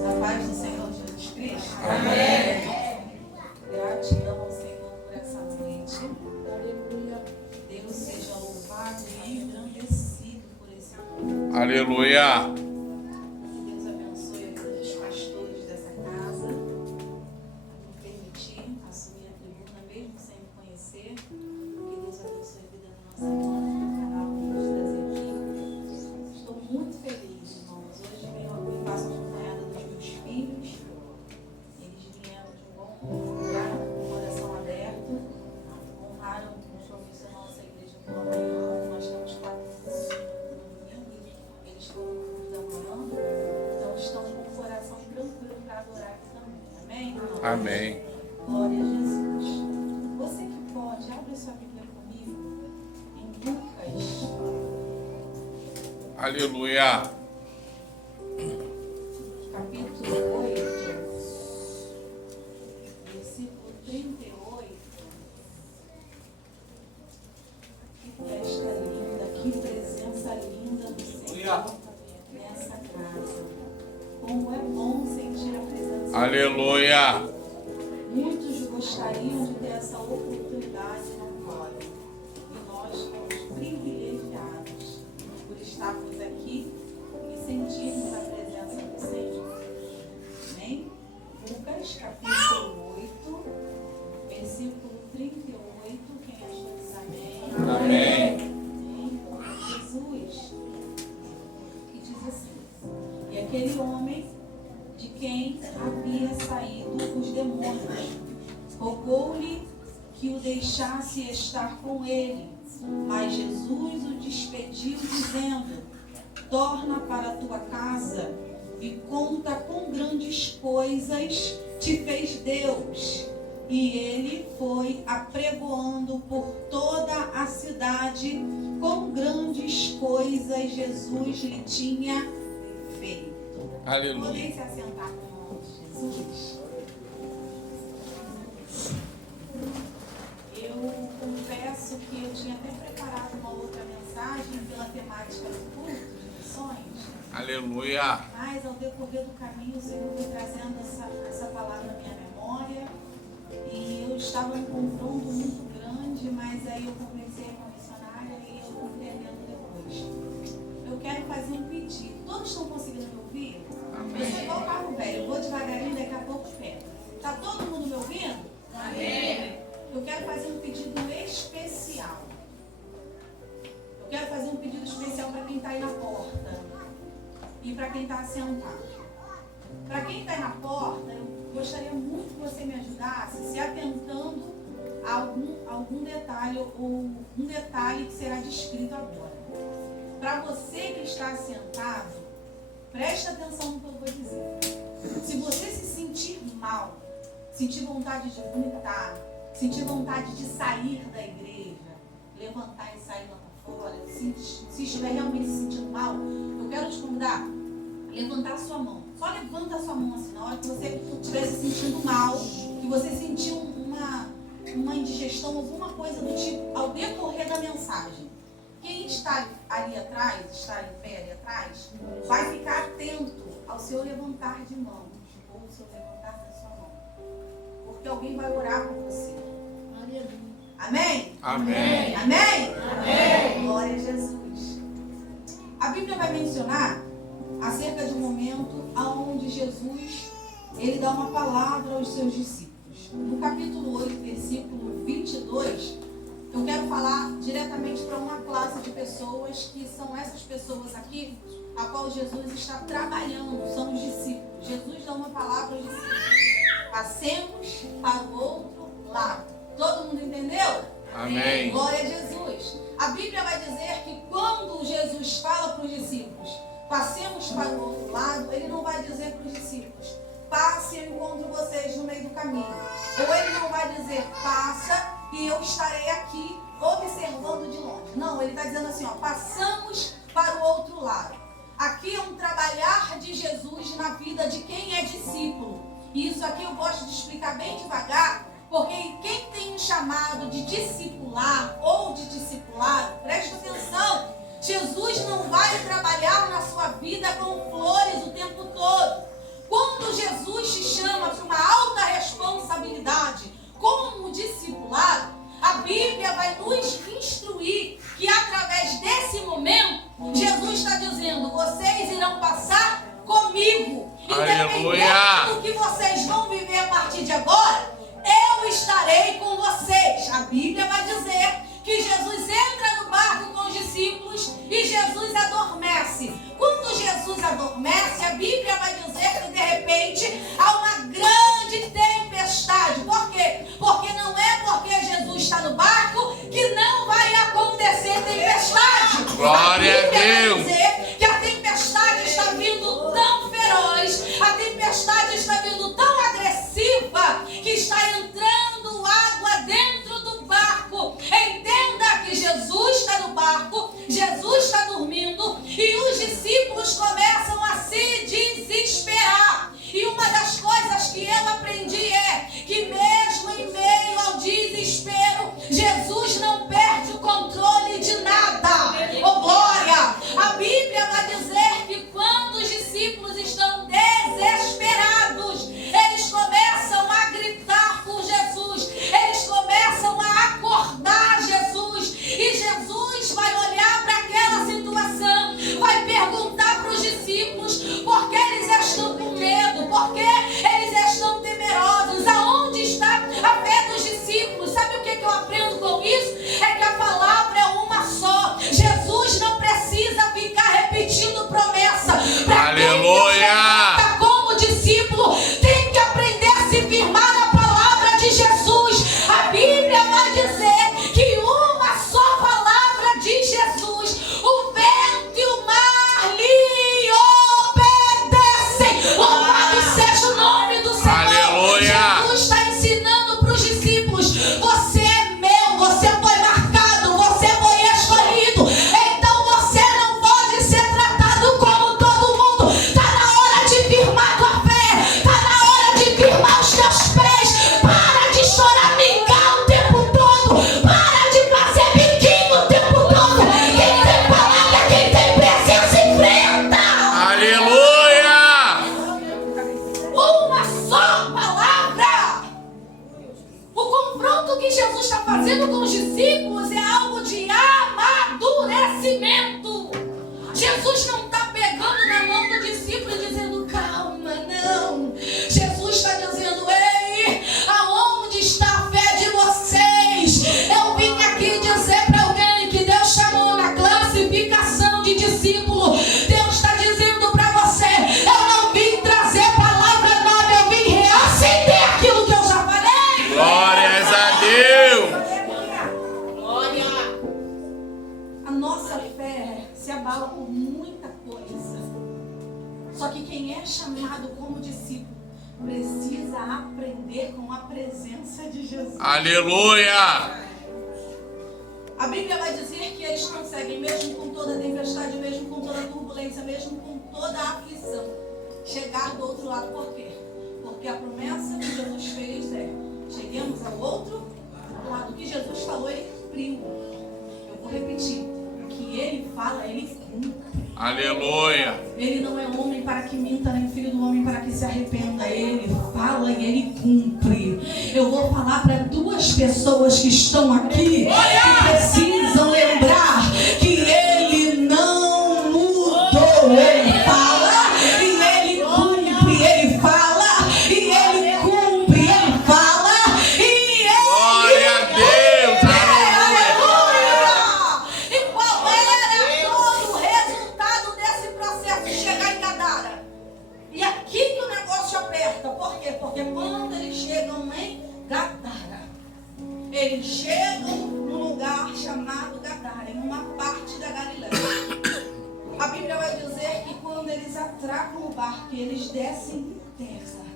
A paz do Senhor Jesus Cristo. Amém. Gratidão ao Senhor por essa noite. Aleluia. Deus seja louvado e engrandecido por esse momento. Aleluia. Que Deus abençoe a vida dos pastores dessa casa. A me permitir assumir a tribuna, mesmo sem me conhecer. Que Deus abençoe a vida da nossa irmã, do canal que nos trazer aqui. Estou muito feliz, irmãos. Hoje eu passo acompanhada dos meus filhos. Eles vieram de um bom lugar, com o coração aberto. Honraram o compromisso da nossa igreja pela manhã. Nós temos 4 no domingo. Eles foram no culto da manhã. Então estão com o coração tranquilo para adorar aqui também. Amém? Irmãos? Amém. Glória a Jesus. Você que pode, abre sua Bíblia comigo em Lucas. Aleluia. Capítulo 8, versículo 38. Que festa linda, que presença linda do Senhor nessa casa. Como é bom sentir a presença Aleluia. dele. Muitos gostariam de ter essa oportunidade e não podem. E nós somos privilegiados por estarmos aqui e sentirmos a presença do Senhor. Amém? Lucas, capítulo 8, versículo 38. Quem achou diz amém? Amém. Amém. Jesus, que diz assim: e aquele homem de quem havia saído os demônios rogou-lhe que o deixasse estar com ele. Mas Jesus o despediu, dizendo: torna para a tua casa e conta quão grandes coisas te fez Deus. E ele foi apregoando por toda a cidade quão grandes coisas Jesus lhe tinha feito. Aleluia. Podem se assentar com o nome de Jesus. Eu confesso que eu tinha até preparado uma outra mensagem pela temática do culto de missões. Aleluia. Mas ao decorrer do caminho, o Senhor foi trazendo essa palavra à minha memória. E eu estava num confronto muito grande, mas aí eu conversei com a missionária e eu fui entendendo depois. Eu quero fazer um pedido. Todos estão conseguindo me ouvir? Amém. Eu sou igual carro velho, eu vou devagarinho, daqui a pouco pego. Está todo mundo me ouvindo? Amém. Eu quero fazer um pedido especial. Eu quero fazer um pedido especial para quem está aí na porta e para quem está sentado. Para quem está aí na porta, eu gostaria muito que você me ajudasse se atentando a algum detalhe ou um detalhe que será descrito agora. Para você que está sentado, preste atenção no que eu vou dizer. Se você se sentir mal, sentir vontade de vomitar, sentir vontade de sair da igreja, levantar e sair lá para fora, se estiver realmente se sentindo mal, eu quero te convidar a levantar a sua mão. Só levanta a sua mão assim, na hora que você estiver se sentindo mal, que você sentiu uma indigestão, alguma coisa do tipo, ao decorrer da mensagem. Quem está ali atrás, está em pé ali atrás, vai ficar atento ao seu levantar de mão, ou ao seu levantar da sua mão. Porque alguém vai orar por você. Amém? Amém. Amém? Amém. Glória a Jesus. A Bíblia vai mencionar acerca de um momento onde Jesus ele dá uma palavra aos seus discípulos. No capítulo 8, versículo 22, eu quero falar diretamente para uma classe de pessoas que são essas pessoas aqui, a qual Jesus está trabalhando, são os discípulos. Jesus dá uma palavra aos discípulos: passemos para o outro lado. Todo mundo entendeu? Amém. Glória a Jesus. A Bíblia vai dizer que quando Jesus fala para os discípulos, passemos para o outro lado, ele não vai dizer para os discípulos: passe e eu encontro vocês no meio do caminho. Ou ele não vai dizer: passa e eu estarei aqui observando de longe. Não, ele está dizendo assim, ó: passamos para o outro lado. Aqui é um trabalhar de Jesus na vida de quem é discípulo. E isso aqui eu gosto de explicar bem devagar, porque quem tem um chamado de discipular ou de discipulado, presta atenção, Jesus não vai trabalhar na sua vida com flores o tempo todo. Quando Independente do que vocês vão viver a partir de agora, eu estarei com vocês. A Bíblia vai dizer que Jesus entra no barco com os discípulos e Jesus adormece. Quando Jesus adormece, a Bíblia vai dizer que de repente há uma grande tempestade. Por quê? Porque não é porque Jesus está no barco que não vai acontecer tempestade. Glória a Deus. Vai dizer que a tempestade está vindo tão feroz, a tempestade está vindo tão agressiva, que está entrando água dentro do barco. Entenda que Jesus está no barco, Jesus está dormindo e os discípulos começam a se desesperar. E uma das coisas que eu aprendi é que mesmo em meio ao desespero, Jesus não perde o controle de nada. Oh glória! A Bíblia vai dizer que quando os discípulos estão desesperados, eles começam a gritar por Jesus, eles começam a acordar Jesus, e Jesus vai olhar para aquela situação, vai perguntar para os discípulos por que eles estão com medo, por que eles estão temerosos, aonde está a fé dos discípulos. Sabe o que eu aprendo com isso? É que a palavra é uma só. Jesus não precisa ficar repetindo promessa. Aleluia! Como discípulo, tem que aprender a se firmar na palavra de Jesus. A Bíblia vai dizer que uma só palavra de Jesus, o vento e o mar lhe obedecem. Louvado seja o nome do Senhor. Aleluia! Jesus está ensinando para os discípulos: você é meu, você foi marcado, você foi escolhido. Então você não pode ser tratado como todo mundo. Está na hora de firmar tua fé, está na hora de firmar os teus pés. Para de choramingar o tempo todo, para de fazer biquinho o tempo todo. Quem tem palavra, quem tem presença, enfrenta. Aleluia! Uma só palavra. O confronto que Jesus está fazendo com os discípulos é algo de amadurecimento. Jesus não está pegando na mão do discípulo e dizendo calma, não. Jesus está dizendo: ei, aonde está a fé de vocês? Eu vim aqui dizer para alguém que Deus chamou na classificação de discípulo. Deus está dizendo para você: eu não vim trazer palavra nova, eu vim reacender aquilo que eu já falei. Glórias a Deus! A nossa fé se abala por muita coisa. Só que quem é chamado como discípulo precisa aprender com a presença de Jesus. Aleluia! A Bíblia vai dizer que eles conseguem, mesmo com toda a tempestade, mesmo com toda a turbulência, mesmo com toda a aflição, chegar do outro lado. Por quê? Porque a promessa que Jesus fez é: cheguemos ao outro lado. O que Jesus falou, ele cumpriu. Eu vou repetir: o que ele fala, ele cumpre. Aleluia! Ele não é homem para que minta, nem filho do homem para que se arrependa. Ele fala e ele cumpre. Eu vou falar para duas pessoas que estão aqui, que precisam lembrar que ele não mudou. Ele fala e ele cumpre. Ele fala e ele cumpre. Ele fala e ele Glória a Deus! Aleluia! E qual era todo o resultado desse processo de chegar em Gadara? E aqui que o negócio aperta. Por quê? Porque quando eles chegam em Gadara, eles chegam num lugar chamado Gadara, em uma parte da Galileia. A Bíblia vai dizer que quando eles atracam o barco, eles descem em terra.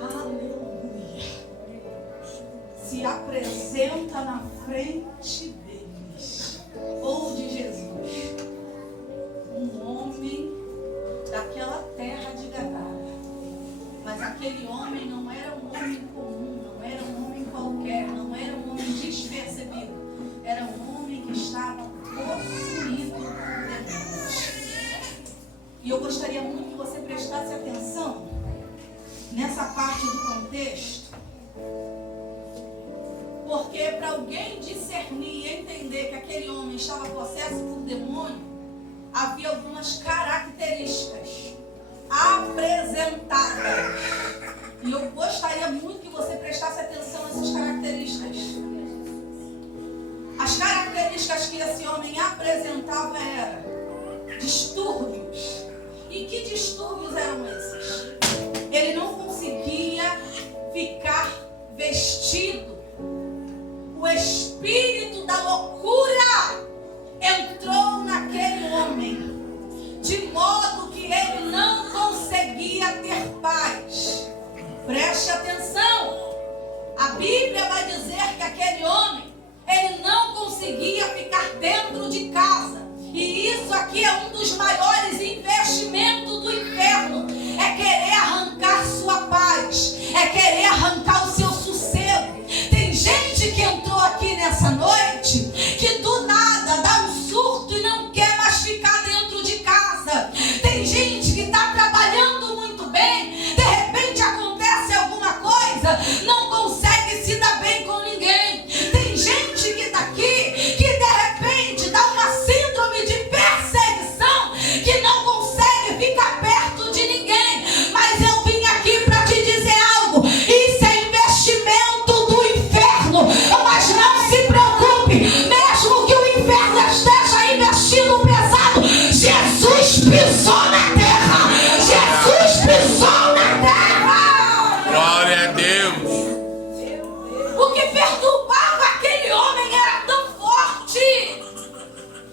Aleluia! Se apresenta na frente deles, ou de Jesus, um homem daquela terra de Gadara. Mas aquele homem não era um homem comum, não era um homem qualquer, não era um homem despercebido. Era um homem que estava possuído por demônios. E eu gostaria muito que você prestasse atenção nessa parte do contexto. Porque para alguém discernir e entender que aquele homem estava possesso por demônio, havia algumas características apresentadas apresentadas. E eu gostaria muito que você prestasse atenção nessas características. As características que esse homem apresentava eram distúrbios. E que distúrbios eram esses? Ele não conseguia ficar vestido. O espírito da loucura entrou naquele homem, de modo que ele não conseguia ter paz. Preste atenção. A Bíblia vai dizer que aquele homem, ele não conseguia ficar dentro de casa. E isso aqui é um dos maiores investimentos do inferno. É querer arrancar sua paz. É querer arrancar o seu sossego. Tem gente que entrou aqui nessa noite que do nada dá um surto e não quer mais ficar dentro de casa. Tem gente que está trabalhando muito bem. De repente acontece alguma coisa, não consegue se dar bem com ninguém. Tem gente que está aqui que de repente dá uma síndrome de perseguição, que não consegue ficar perto de ninguém. Mas eu vim aqui para te dizer algo. Isso é investimento do inferno. Mas não se preocupe, mesmo que o inferno esteja investindo pesado, Jesus pisou na terra. Jesus pisou na terra. Glória a Deus. O que perturbava aquele homem era tão forte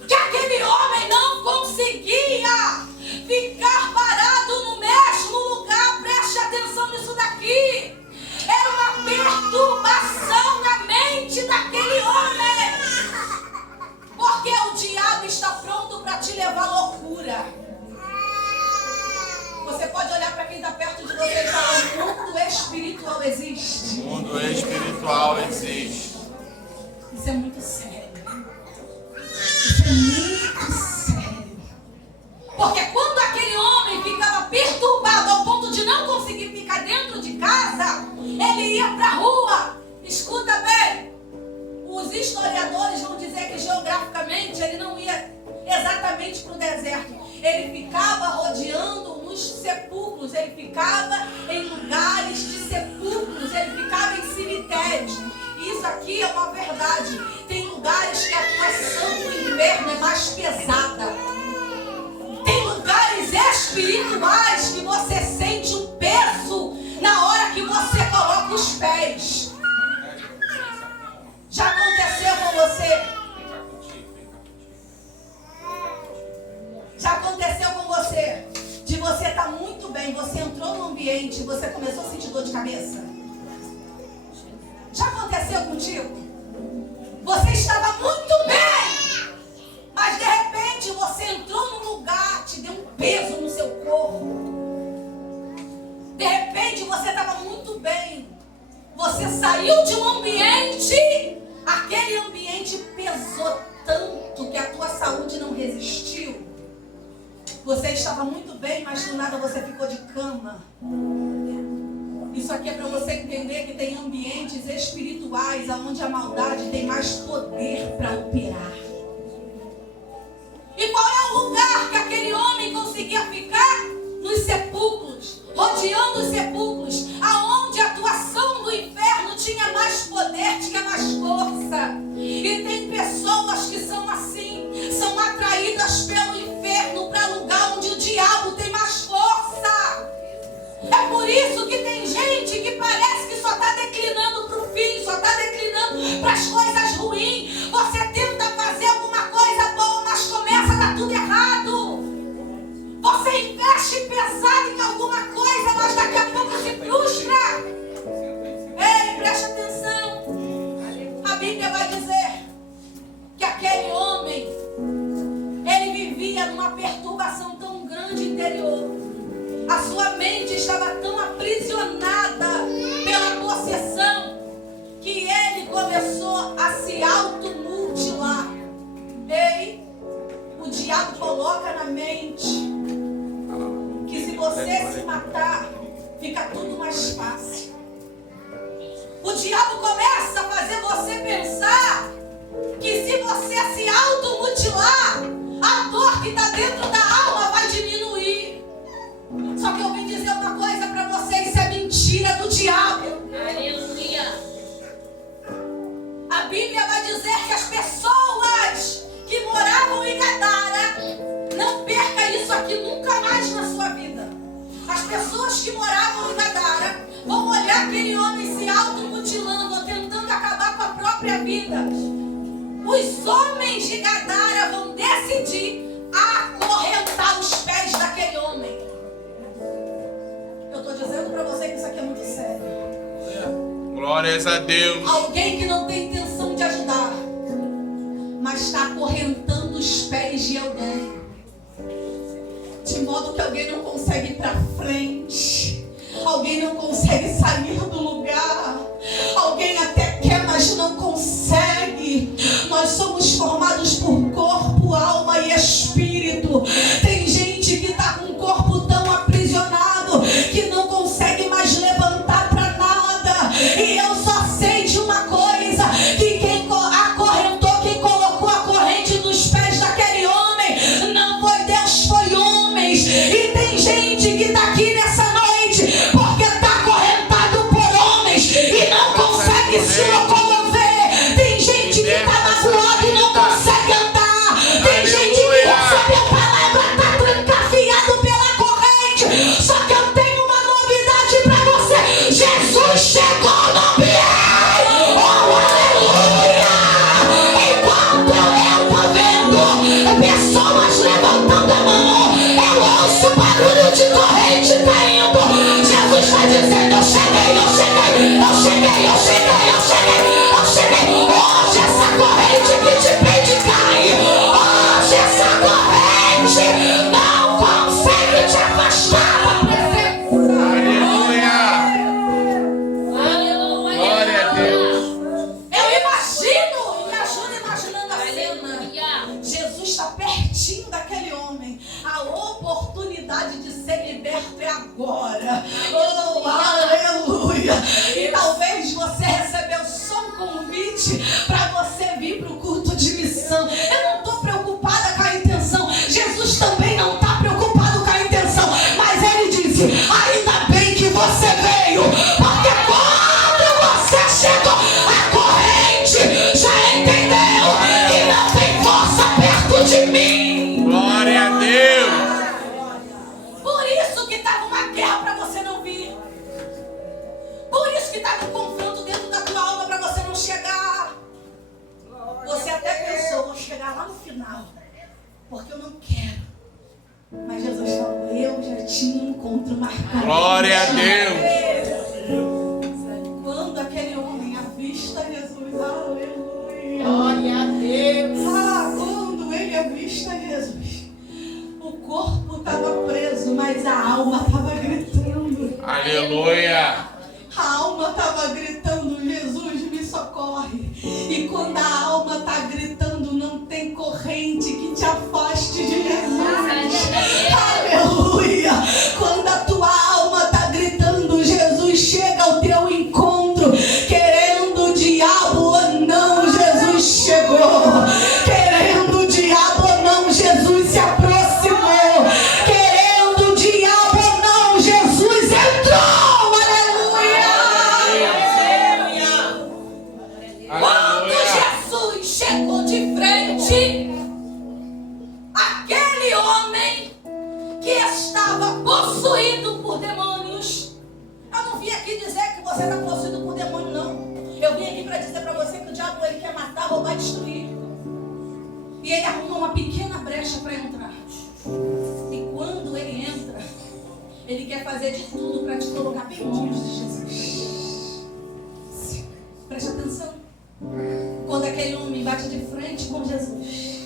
que aquele homem não conseguia ficar parado no mesmo lugar. Preste atenção nisso daqui. Era uma perturbação na mente daquele homem. Porque o diabo está pronto para te levar à loucura. Você pode olhar para quem está perto de você e falar: o mundo espiritual existe. O mundo espiritual existe. Isso é muito sério. Isso é muito sério. Porque quando aquele homem ficava perturbado ao ponto de não conseguir ficar dentro de casa, ele ia para a rua. Escuta bem. Os historiadores vão dizer que geograficamente ele não ia exatamente para o deserto. Ele ficava rodeando nos sepulcros. Ele ficava em lugares de sepulcros. Ele ficava em cemitérios. Isso aqui é uma verdade. Tem lugares que a atuação do inferno é mais pesada. Tem lugares espirituais que você sente o peso na hora que você coloca os pés. Já aconteceu com você? Já aconteceu com você? De você estar muito bem, você entrou no ambiente e você começou a sentir dor de cabeça? Já aconteceu contigo? Você estava muito bem, mas de repente você entrou num lugar, te deu um peso no seu corpo. De repente você estava muito bem, você saiu de um ambiente, aquele ambiente pesou tanto que a tua saúde não resistiu. Você estava muito bem, mas do nada você ficou de cama. Isso aqui é para você entender que tem ambientes espirituais onde a maldade tem mais poder para operar. E qual é o lugar que aquele homem conseguia ficar? Nos sepulcros, rodeando os sepulcros, aonde a atuação do inferno tinha mais poder, tinha mais força. E tem pessoas que são assim, são atraídas pelo inferno para lugar onde o diabo tem mais força. É por isso que tem gente que parece que só está declinando para o fim, só está declinando para as coisas ruins. Você tenta fazer alguma coisa boa, mas começa a dar tudo errado. Você investe pesado em alguma coisa, mas daqui a pouco se frustra. Ei, preste atenção. A Bíblia vai dizer que aquele homem, ele vivia numa perturbação tão grande interior. A sua mente estava tão aprisionada pela possessão que ele começou a se automutilar. Ei, o diabo coloca na mente que se você se matar, fica tudo mais fácil. O diabo começa a fazer você pensar que se você se automutilar, a dor que está dentro da alma vai diminuir. Só que eu vim dizer uma que moravam em Gadara vão olhar aquele homem se automutilando ou tentando acabar com a própria vida. Os homens de Gadara vão decidir acorrentar os pés daquele homem. Eu estou dizendo para você que isso aqui é muito sério. Glórias a Deus. Alguém que não tem intenção de ajudar, mas está acorrentando os pés de alguém, de modo que alguém não consegue ir para frente, alguém não consegue sair do lugar, alguém até quer, mas não consegue. Nós somos formados por corpo, alma e espírito. Tem gente que está com o corpo tão aprisionado que não consegue mais levantar para nada. E eu só sei de uma coisa, que quem acorrentou, quem colocou a corrente nos pés daquele homem, não foi Deus, foi homens. E tem gente que está aqui nessa noite porque está acorrentado por homens e não consegue se locomover. Tem gente que está magoado e não consegue andar. Tem gente que recebe a palavra, está trancafiado pela corrente. Só que eu tenho uma novidade para você: Jesus chegou no ambiente. Oh, aleluia! Enquanto eu estou vendo pessoas levantando a mão, eu ouço barulho de corrente caindo. Jesus está dizendo: eu cheguei, eu cheguei, eu cheguei, eu cheguei, eu cheguei, eu cheguei. Hoje essa corrente que te prende cai. Hoje essa corrente não consegue te afastar da presença. Aleluia. Glória a Deus. Eu imagino, me ajuda imaginando a cena. Jesus está pertinho daquele homem. A oportunidade de ser liberto é agora. Oh, aleluia. E talvez você recebeu só um convite para você vir para o culto de missão. Eu não estou preocupada com a intenção. Jesus também não está preocupado com a intenção. Mas ele disse: ainda bem que você veio, porque quando você chegou, a corrente já entendeu que não tem força perto de mim. Glória a Deus. Por isso que estava uma guerra para você não vir. Por isso que estava um confronto dentro da tua alma para você não chegar. Você até pensou: vou chegar lá no final, porque eu não quero. Mas Jesus falou: eu já tinha um encontro marcado. Glória a Deus. Quando aquele homem avista Jesus, aleluia. Glória a Deus. Quando ele avista Jesus, o corpo estava preso, mas a alma estava gritando. Aleluia. A alma estava gritando: Jesus, me socorre. E quando a alma está gritando, não tem corrente que te afaste de Jesus. Aleluia. Quando a tua alma está gritando, Jesus chega ao teu encontro. Querendo o diabo ou não, Jesus chegou. Querendo o diabo ou não, Jesus se aproximou. Querendo o diabo ou não, Jesus entrou. Quando Jesus chegou de frente, aquele homem que estava possuído por demônios. Eu não vim aqui dizer que você está possuído por demônio, não. Eu vim aqui para dizer para você que o diabo ele quer matar, roubar e destruir. E ele arruma uma pequena brecha para entrar. E quando ele entra, ele quer fazer de tudo para te colocar bem longe de Jesus. Preste atenção. Quando aquele homem bate de frente com Jesus,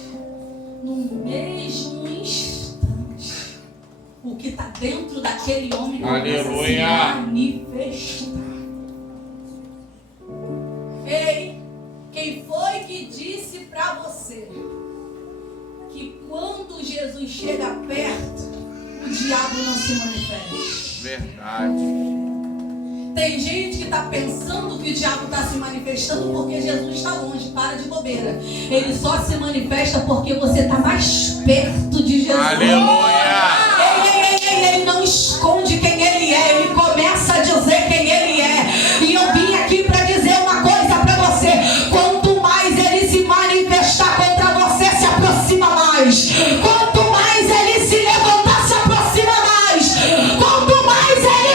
no mesmo instante, o que está dentro daquele homem começa a se manifestar. Ei, quem foi que disse para você que quando Jesus chega perto, o diabo não se manifesta? Verdade. Tem gente que está pensando que o diabo está se manifestando porque Jesus está longe. Para de bobeira. Ele só se manifesta porque você está mais perto de Jesus. Aleluia. Ele não esconde quem ele é. Ele começa a dizer quem ele é. E eu vim aqui para dizer uma coisa para você. Quanto mais ele se manifestar contra você, se aproxima mais. Quanto mais ele se levantar, se aproxima mais. Quanto mais ele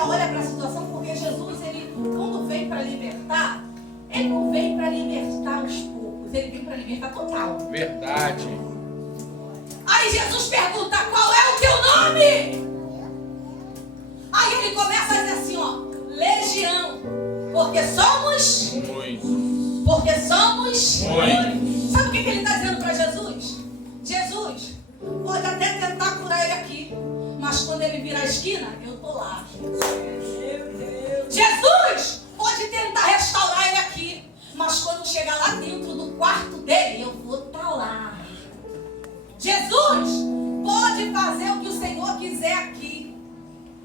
já olha para a situação, porque Jesus, ele, quando vem para libertar, ele não vem para libertar os poucos, ele vem para libertar total. Verdade. Aí Jesus pergunta: qual é o teu nome? Aí ele começa a dizer assim, ó: legião, porque somos Muitos. Porque somos Muitos. Sabe o que ele está dizendo para Jesus? Jesus, pode até tentar curar ele aqui, mas quando ele virar a esquina, eu tô lá. Jesus, pode tentar restaurar ele aqui, mas quando chegar lá dentro do quarto dele, eu vou estar lá. Jesus, pode fazer o que o Senhor quiser aqui,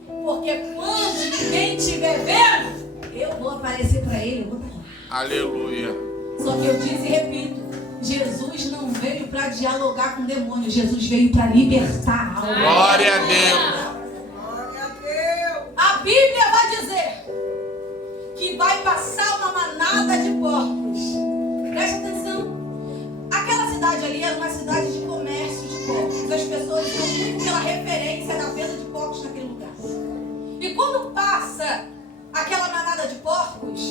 porque quando ninguém estiver vendo, eu vou aparecer para ele, eu vou estar lá. Aleluia. Só que eu disse e repito, Jesus não veio para dialogar com demônios, Jesus veio para libertar a alma. Glória a Deus. A Bíblia vai dizer que vai passar uma manada de porcos. Preste atenção. Aquela cidade ali era uma cidade de comércio de porcos. As pessoas iam muito pela referência da venda de porcos naquele lugar. E quando passa aquela manada de porcos,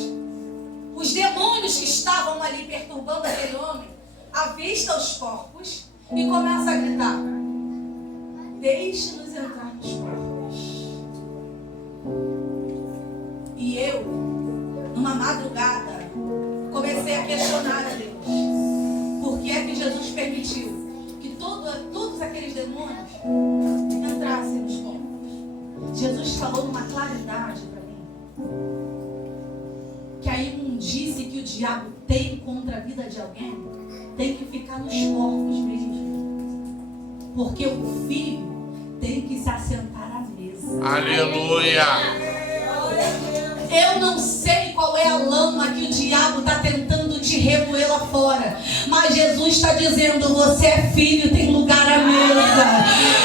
os demônios que estavam ali perturbando aquele homem avistam os porcos e começam a gritar: deixe-nos entrar nos porcos. E eu, numa madrugada, comecei a questionar a Deus: por que é que Jesus permitiu que todos aqueles demônios entrassem nos porcos? Jesus falou numa claridade para mim que a imundície que o diabo tem contra a vida de alguém tem que ficar nos porcos mesmo, porque o filho tem que se assentar à mesa. Aleluia. Eu não sei qual é a lama que o diabo está tentando te remoer lá fora, mas Jesus está dizendo: você é filho, tem lugar à mesa.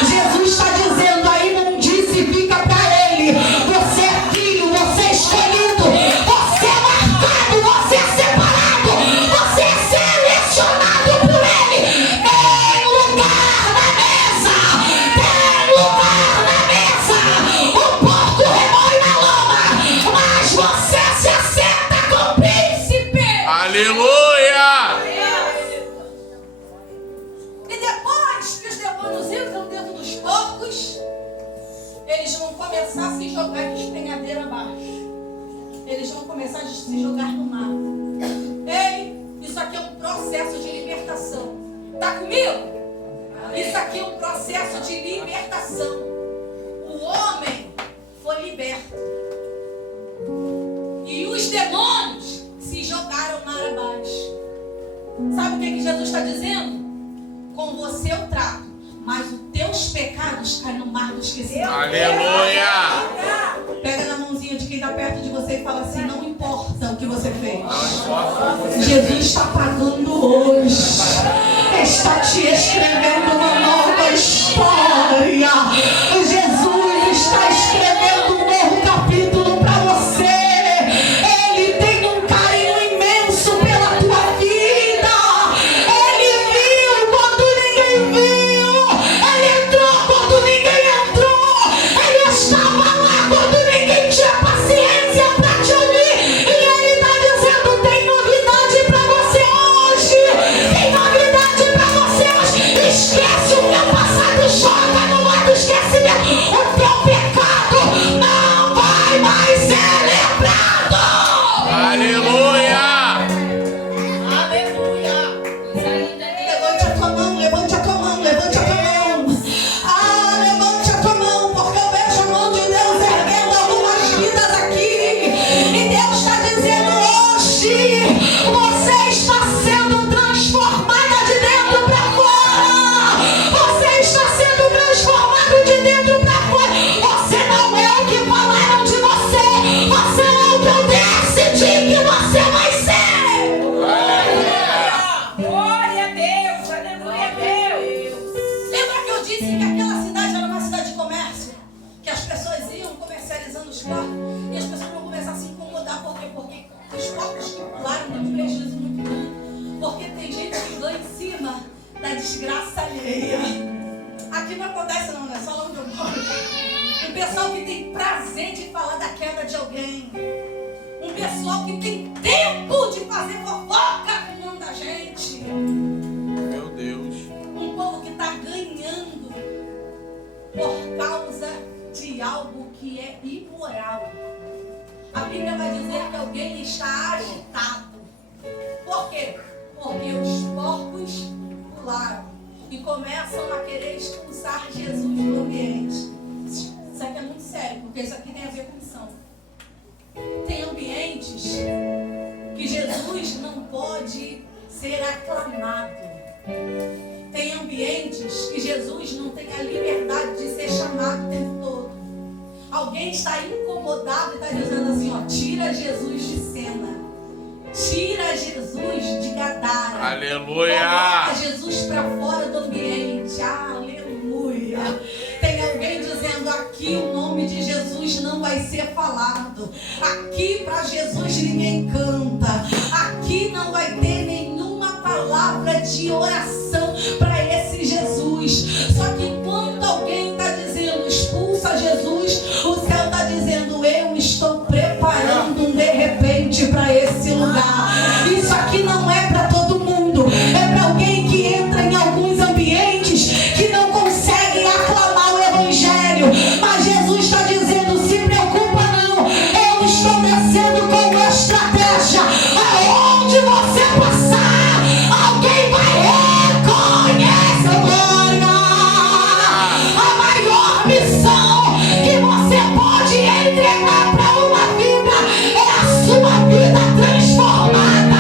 Jesus está dizendo: a imundície fica para ele. Você é filho, você é escolhido, você é marcado, você é separado, você é selecionado por ele. Tem lugar na mesa, tem lugar na mesa. O porco remói na lama, mas você se assenta com o príncipe. Aleluia. E depois que os demônios entram dentro dos porcos, eles vão começar a se jogar de espenhadeira abaixo. Eles vão começar a se jogar no mar. Ei, isso aqui é um processo de libertação. Tá comigo? Isso aqui é um processo de libertação. O homem foi liberto. E os demônios se jogaram mar abaixo. Sabe o que Jesus está dizendo? Com você eu trato, mas os teus pecados caem no mar do esquecimento. Aleluia. Pega na mãozinha de quem está perto de você e fala assim: não importa o que você fez, Não importa o que você Jesus está pagando hoje, está te escrevendo uma nova história. Jesus está escrevendo um novo capítulo para você. Ele tem um carinho imenso pela tua vida. Ele viu quando ninguém viu, ele entrou quando ninguém entrou, ele estava lá quando ninguém tinha paciência para te ouvir. E ele está dizendo: tem novidade para você hoje, tem novidade para você hoje. Esquece o teu passado, joga no mar do esquecimento. O teu pecado não vai mais ser lembrado. Aleluia. Aleluia. Levante a tua mão, levante a tua mão, levante a tua mão. Ah, levante a tua mão, porque eu vejo a mão de Deus erguendo algumas vidas aqui. E Deus está dizendo hoje: você está sendo transformada de dentro para fora. Você está sendo transformado de dentro para fora. Você não é o que falaram de você. Você é o que eu decidi que você vai ser. Glória a Deus, aleluia a Deus. Lembra que eu disse que aquela cidade era uma cidade de comércio? Que as pessoas iam comercializando os porcos e as pessoas vão começar a se incomodar. Por quê? Porque os porcos que pularam têm um prejuízo muito grande. Porque tem gente que ganha em cima da desgraça alheia. Aqui não acontece não, né? Só lá onde eu moro. Um pessoal que tem prazer de falar da queda de alguém. Um pessoal que tem tempo de fazer fofoca com o nome da gente. Meu Deus. Um povo que está ganhando por causa de algo que é imoral. A Bíblia vai dizer que alguém está agitado. Por quê? Porque os porcos pularam e começam a querer expulsar Jesus do ambiente. Isso aqui é muito sério, porque isso aqui tem a ver com missão. Tem ambientes que Jesus não pode ser aclamado. Tem ambientes que Jesus não tem a liberdade de ser chamado o tempo todo. Alguém está incomodado e está dizendo assim, ó, tira Jesus de cena. Tira Jesus de Gadara. Aleluia. Coloca Jesus para fora do ambiente. Aleluia. Tem alguém dizendo aqui o nome de Jesus não vai ser falado. Aqui para Jesus ninguém canta. Aqui não vai ter nenhuma palavra de oração para esse Jesus. Só que quando alguém está dizendo expulsa Jesus, o céu está dizendo eu estou preparando um de repente para esse lugar. Isso aqui não é para todo mundo. É para alguém que entra em alguns ambientes que não conseguem aclamar o Evangelho. Mas Jesus está dizendo, se preocupa não. Eu estou descendo com uma estratégia. Aonde você passar, alguém vai reconhecer glória. A maior missão que você pode entregar para uma vida é a sua vida transformada.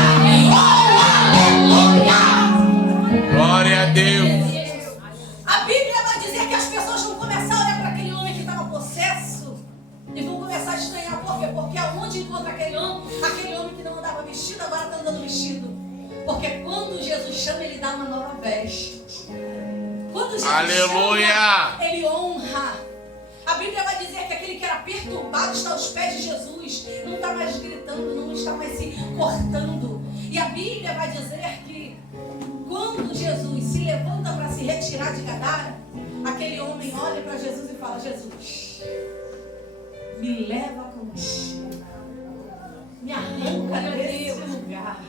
Glória a Deus. A Bíblia vai dizer que as pessoas vão começar a olhar para aquele homem que estava possesso e vão começar a estranhar. Por quê? Porque aonde encontra aquele homem que não andava vestido, agora está andando vestido. Porque quando Jesus chama, ele dá uma nova veste. Quando Jesus chama, ele honra. A Bíblia vai dizer que aquele que era perturbado está aos pés de Jesus. Não está mais gritando, não está mais se cortando. E a Bíblia vai dizer que quando Jesus se levanta para se retirar de Gadara, aquele homem olha para Jesus e fala, Jesus, me leva contigo. Me arranca desse lugar.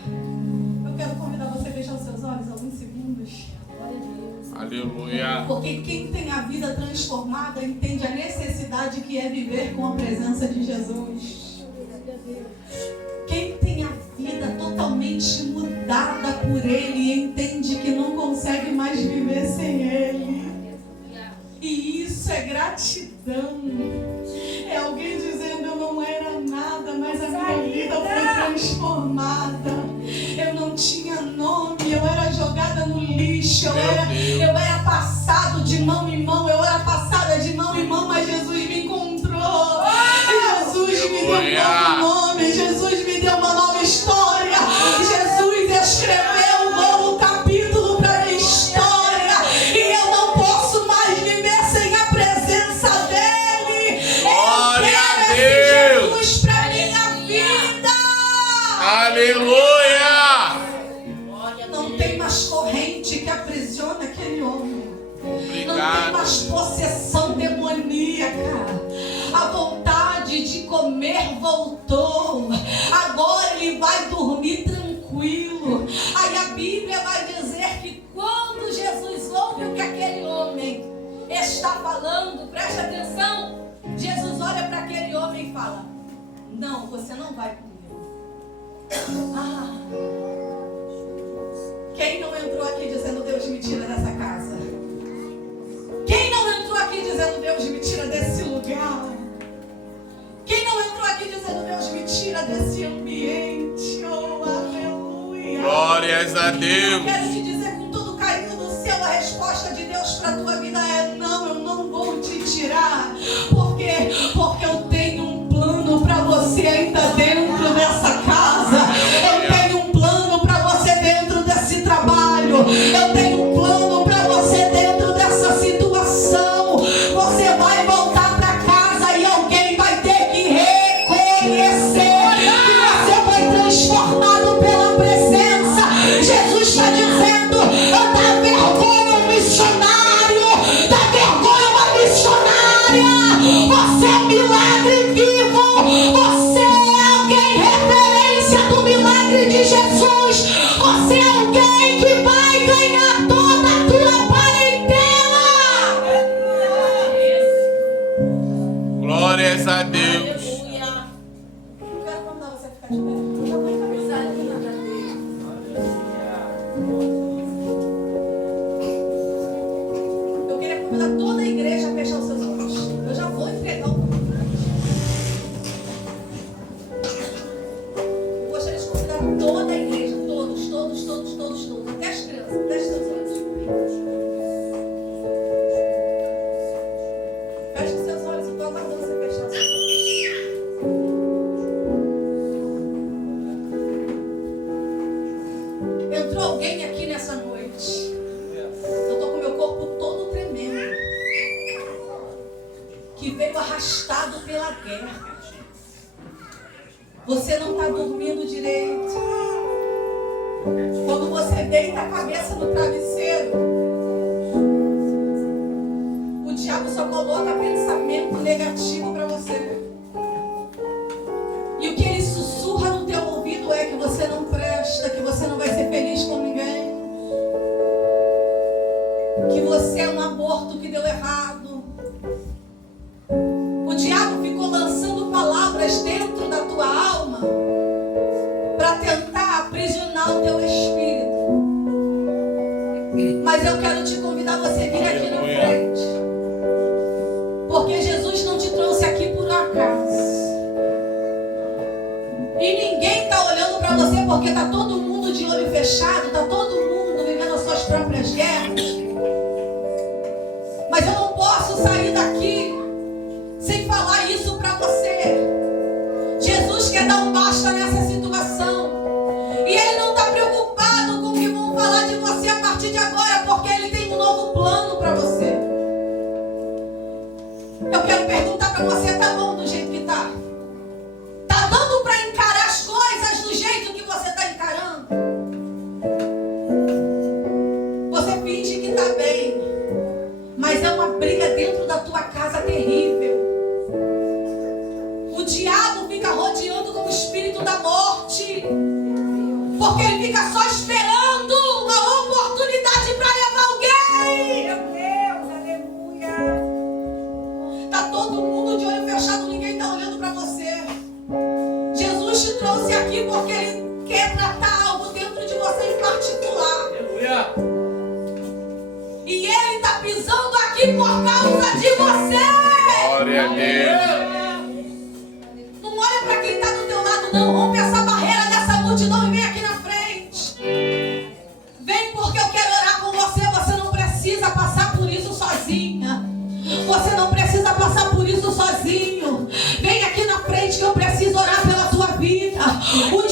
Eu quero convidar você a fechar os seus olhos alguns segundos. Glória a Deus. Aleluia. Porque quem tem a vida transformada entende a necessidade que é viver com a presença de Jesus. Quem tem a vida totalmente mudada por Ele entende que não consegue mais viver sem Ele. E isso é gratidão. É alguém dizendo, eu não era nada, mas a minha vida foi transformada. Eu não tinha nome, eu era jogada no lixo, eu era passado de mão em mão, eu era passada de mão em mão, mas Jesus me encontrou. Jesus me deu um novo nome, Jesus me deu uma nova história. Jesus escreveu um novo capítulo para minha história. E eu não posso mais viver sem a presença dEle. Glória a Deus. Jesus para minha vida. Aleluia. Não tem mais corrente que aprisiona aquele homem. Obrigado. Não tem mais possessão demoníaca. A vontade de comer voltou. Agora ele vai dormir tranquilo. Aí a Bíblia vai dizer que quando Jesus ouve o que aquele homem está falando, preste atenção, Jesus olha para aquele homem e fala, não, você não vai comigo. Quem não entrou aqui dizendo, Deus me tira dessa casa? Quem não entrou aqui dizendo, Deus me tira desse lugar? Quem não entrou aqui dizendo, Deus me tira desse ambiente? Oh, aleluia. Glórias a Deus. Eu quero te dizer com todo o carinho do céu, a resposta de Deus para a tua vida é não, eu não vou te tirar. Por quê? Porque eu tenho um plano para você ainda dentro dessa casa. Eu tenho um plano para você dentro desse trabalho. Eu tenho um plano para você dentro dessa situação. Você vai voltar para casa e alguém vai ter que reconhecer que você foi transformado pela presença. Jesus está dizendo, dá vergonha um missionário, dá Deus. Eu quero convidar você a ficar de pé. Tá bem, cabeçada. Eu queria convidar toda a igreja a fechar os seus olhos. Eu já vou entregar o convite. Eu gostaria de convidar toda a igreja, todos, até as crianças, feche seus olhos. Feche seus olhos, eu estou aguardando você fechar os seus olhos. Entrou alguém aqui nessa noite. Eu estou com meu corpo todo tremendo. Que veio arrastado pela guerra. Você não está dormindo direito. Quando você deita a cabeça no travesseiro, o diabo só coloca pensamento negativo para você. E o que ele sussurra no teu ouvido é que você não presta, que você não vai ser feliz com ninguém, que você é um aborto que deu errado. O diabo ficou lançando palavras dentro da tua alma para tentar aprisionar o teu espírito. Mas eu quero te convidar a você vir aqui na frente, porque Jesus não te trouxe aqui por acaso. E ninguém está olhando para você porque está todo mundo de olho fechado, está todo mundo vivendo as suas próprias guerras. Mas eu não posso sair daqui sem falar isso para você. Jesus quer dar um basta nessa situação. E Ele não está preocupado com o que vão falar de você a partir de agora, porque Ele tem um novo plano para você. Eu quero perguntar para você, tá bom do jeito que tá? Tá dando para encarar as coisas do jeito que você está encarando? Você finge que tá bem, mas é uma briga dentro da tua casa terrível. O diabo fica rodeando como o espírito da morte, porque ele fica só esperando uma oportunidade para levar alguém. Meu Deus, aleluia. Tá todo mundo de olho fechado, ninguém tá olhando para você. Jesus te trouxe aqui porque Ele quer tratar algo dentro de você em particular. Aleluia. E Ele está pisando aqui por causa de você. Glória a Deus. Não olha para quem está do teu lado, não. Rompe essa barreira dessa multidão e vem aqui na frente. Vem porque eu quero orar com você. Você não precisa passar por isso sozinha. Você não precisa passar por isso sozinho. Vem aqui na frente que eu preciso orar pela tua vida. O